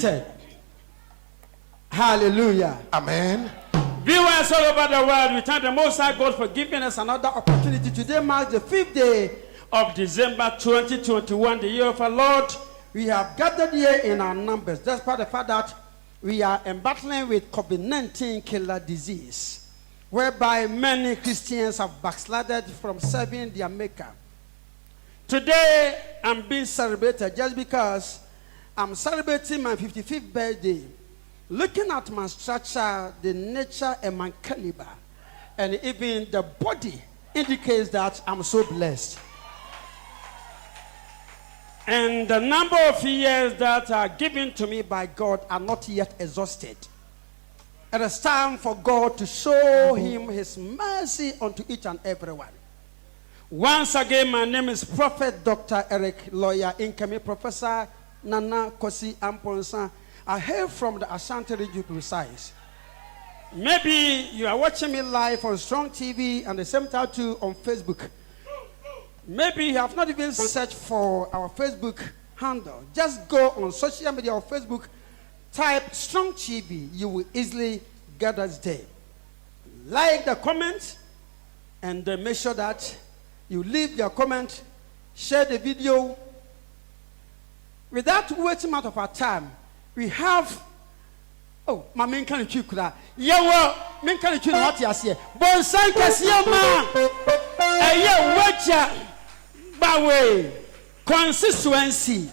seated. Hallelujah. Amen. Viewers all over the world, we thank the Most High God for giving us another opportunity. Today marks the 5th day of December 2021, the year of our Lord. We have gathered here in our numbers, despite the fact that we are battling with COVID-19 killer disease, whereby many Christians have backslided from serving their Maker. Today, I'm being celebrated just because I'm celebrating my 55th birthday. Looking at my structure, the nature, and my caliber, and even the body indicates that I'm so blessed. And the number of years that are given to me by God are not yet exhausted. It is time for God to show him his mercy unto each and everyone. Once again, my name is Prophet Dr. Eric Lawyer Incoming Professor Nana Kosi Amponsah. I hail from the Ashanti region precise. Maybe you are watching me live on Strong TV and the same time too on Facebook. Maybe you have not even searched for our Facebook handle. Just go on social media or Facebook, type Strong TV. You will easily get us there. Like the comment and make sure that you leave your comment, share the video. Without wasting much of our time, we have, my main kind of chukra. Yeah, main kind of chukra, what you say? Bonsan Kasiama, a year watcher, Bawe, consistency,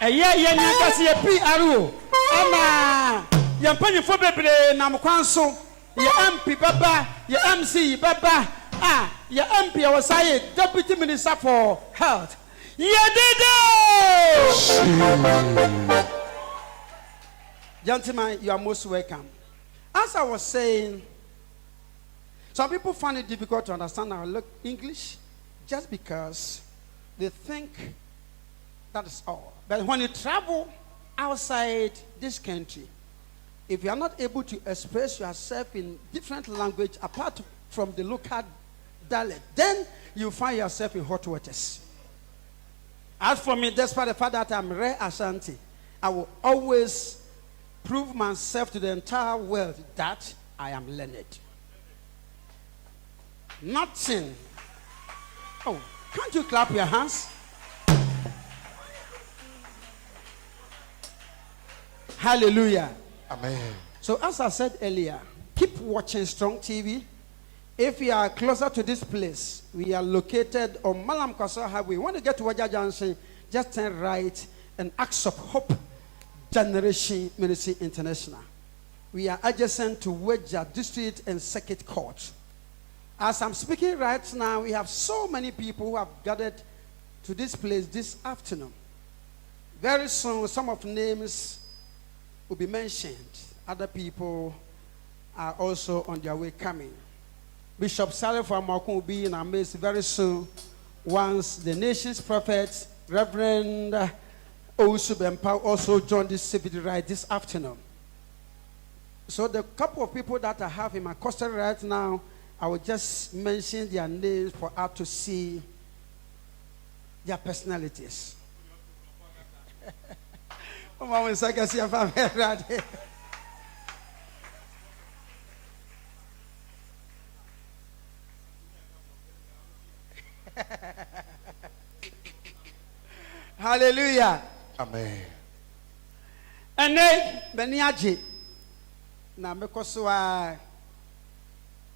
a year Yanakasi, PRO, Anna, Yampani for Bebre, Namquanso, your MP Baba, your MC Baba, your MP, our say, Deputy Minister for Health. Yeah, Gentlemen, you are most welcome. As I was saying, some people find it difficult to understand our English just because they think that is all. But when you travel outside this country, if you are not able to express yourself in different language apart from the local dialect, then you find yourself in hot waters. As for me, despite the fact that I'm rare Ashanti, I will always prove myself to the entire world that I am learned. Nothing. Oh, can't you clap your hands? Hallelujah. Amen. So as I said earlier, keep watching Strong TV. If you are closer to this place, we are located on Malam Kosa Highway. When you get to Waja Junction, just turn right and Acts of Hope Generation Ministry International. We are adjacent to Waja District and Circuit Court. As I'm speaking right now, we have so many people who have gathered to this place this afternoon. Very soon, some of the names will be mentioned. Other people are also on their way coming. Bishop Saleh Famaku will be in our midst very soon once the nation's prophet, Reverend Osubempa, also joined this city right this afternoon. So the couple of people that I have in my custody right now, I will just mention their names for us to see their personalities. Hallelujah. Amen. And then Beniaji na mekoswa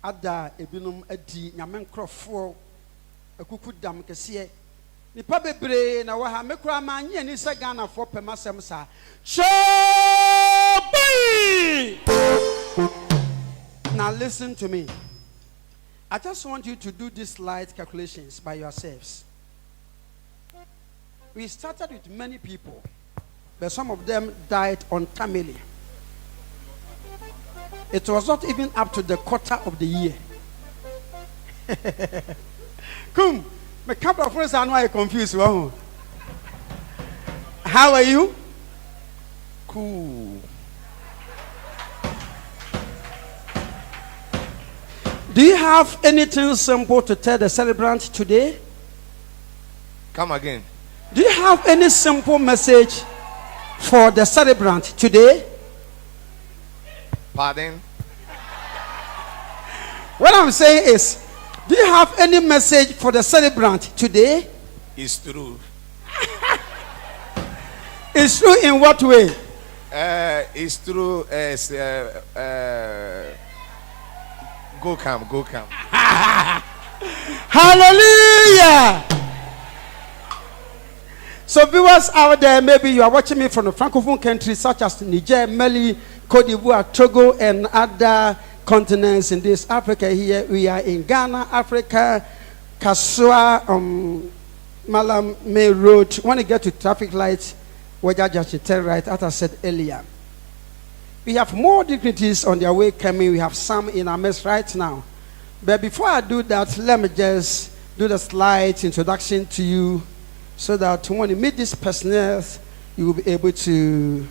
ada ebinum adi nyame nkrofo akuku dam kese nipa bebre na wa ha mekura ma anye ni se Ghana fo pemasem sa chobi. Now listen to me. I just want you to do these light calculations by yourselves. We started with many people, but some of them died untimely. It was not even up to the quarter of the year. Come, my couple of friends are not confused. How are you? Cool. Do you have anything simple to tell the celebrant today? Come again. Do you have any simple message for the celebrant today? Pardon? What I'm saying is, do you have any message for the celebrant today? It's true. It's true in what way? It's true. Go come. Hallelujah! So viewers out there, maybe you are watching me from the Francophone countries such as Niger, Mali, Cote d'Ivoire, Togo, and other continents in this Africa here. We are in Ghana, Africa, Kasua, Malam May Road. When you get to traffic lights, Waja Junction, turn right, as I said earlier. We have more dignitaries on their way coming. We have some in our midst right now. But before I do that, let me just do the slight introduction to you so that when you meet these personnel, you will be able to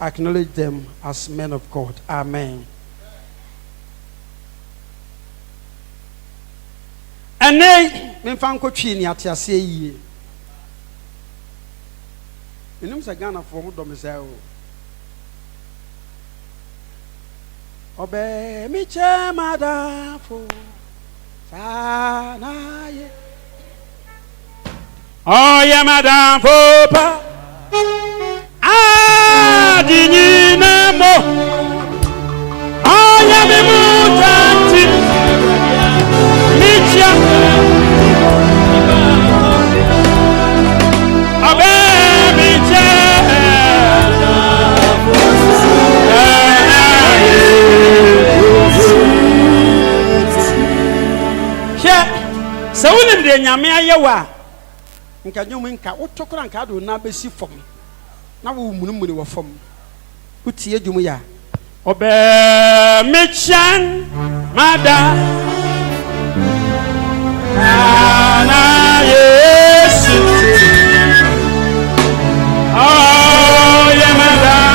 acknowledge them as men of God. Amen. And then, me fanko chini ati aseye. Minum sa Ghana for mo domesel. Obe mi che madafo sana ye. Oh yeah, madam Popa. Ah, dini nemo. Oh yeah, me mutanti. Micha. Abe micha. Yeah. So when the nyame ayewa. Nka nyomu nka wotokora nka do na besi fom na wo munumuni wo fom utie dwumu ya obe mechan mada na yesu oh ya mada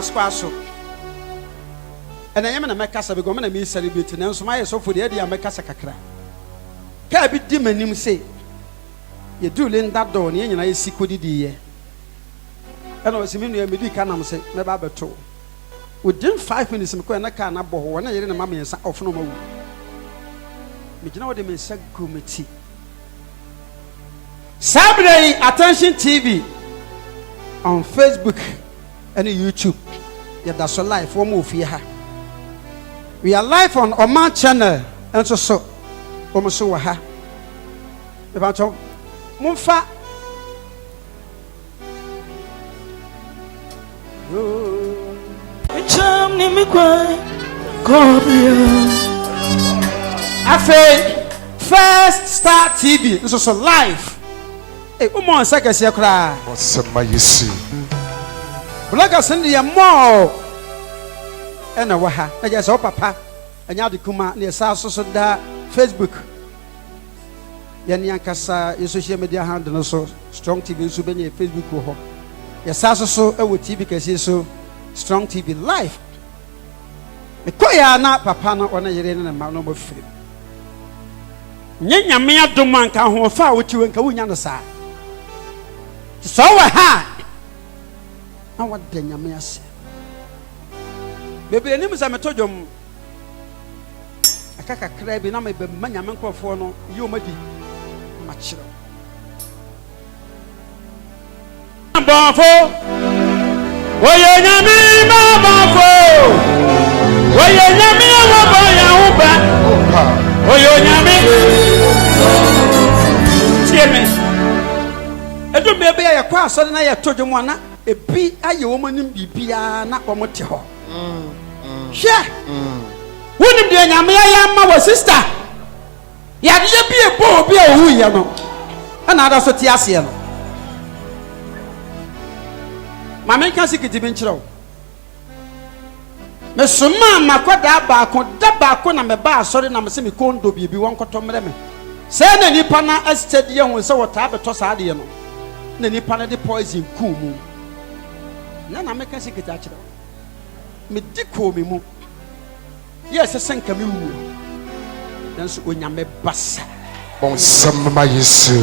Squasso. And I am in a Macassa because I'm a celebrity, and so my so for the idea of Macassa Cacra. Can be demon him say, you do lend that door, and I see could it. And I was in a medical say, never better. Within 5 minutes, I'm going to can up when I didn't mammy and of no more. But you know what they mean, said committee. Saturday, Attention TV on Facebook. And YouTube. Yeah, that's a live for move here. We are live on Oman channel and so almost so ha. About Mufa. First Star TV. This is a live. Hey, come on, seconds here, cry. What's my you see? Blaga sendi ya mo ena waha na je so papa anya de kuma na sa so da Facebook ya ni ankasa your social media handle no so Strong TV so benye Facebook ho ya sa so e wo TV kase so Strong TV live me koya na papa na ona yere na ma no mo firi nyanya me adom anka ho fa wo chiwe nka wonya no sa so wa ha I want the Yamias. Baby, name is a methodum. A caca crab in a manyamanco for no, you may be much. Bafo, why you yammy, Bafo? Why you yammy, why you yammy? I don't be a cross, and I told you one. A be a woman in Bibia, not one more. Sure. Wouldn't be a Yamma sister. Yet you be a poor, be a who you know. Another Sotiasian. Mama can see it in Chiro. Mesuma makwada baako da baako na meba asori na mese me kondo bi won kotomre me se na nipa na estedi ye ho se wota abeto saade ye no na nipa na de poison ku mu na meka sikita akira me diko me mu yes senka me wu nanso onyame basa bon samma yesu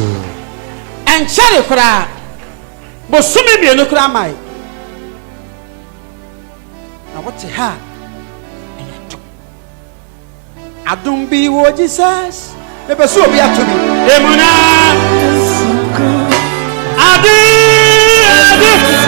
en chere kura bo sumi bi no kura mai na wote ha adum bi wo Jesus me be so obi atobi emuna adi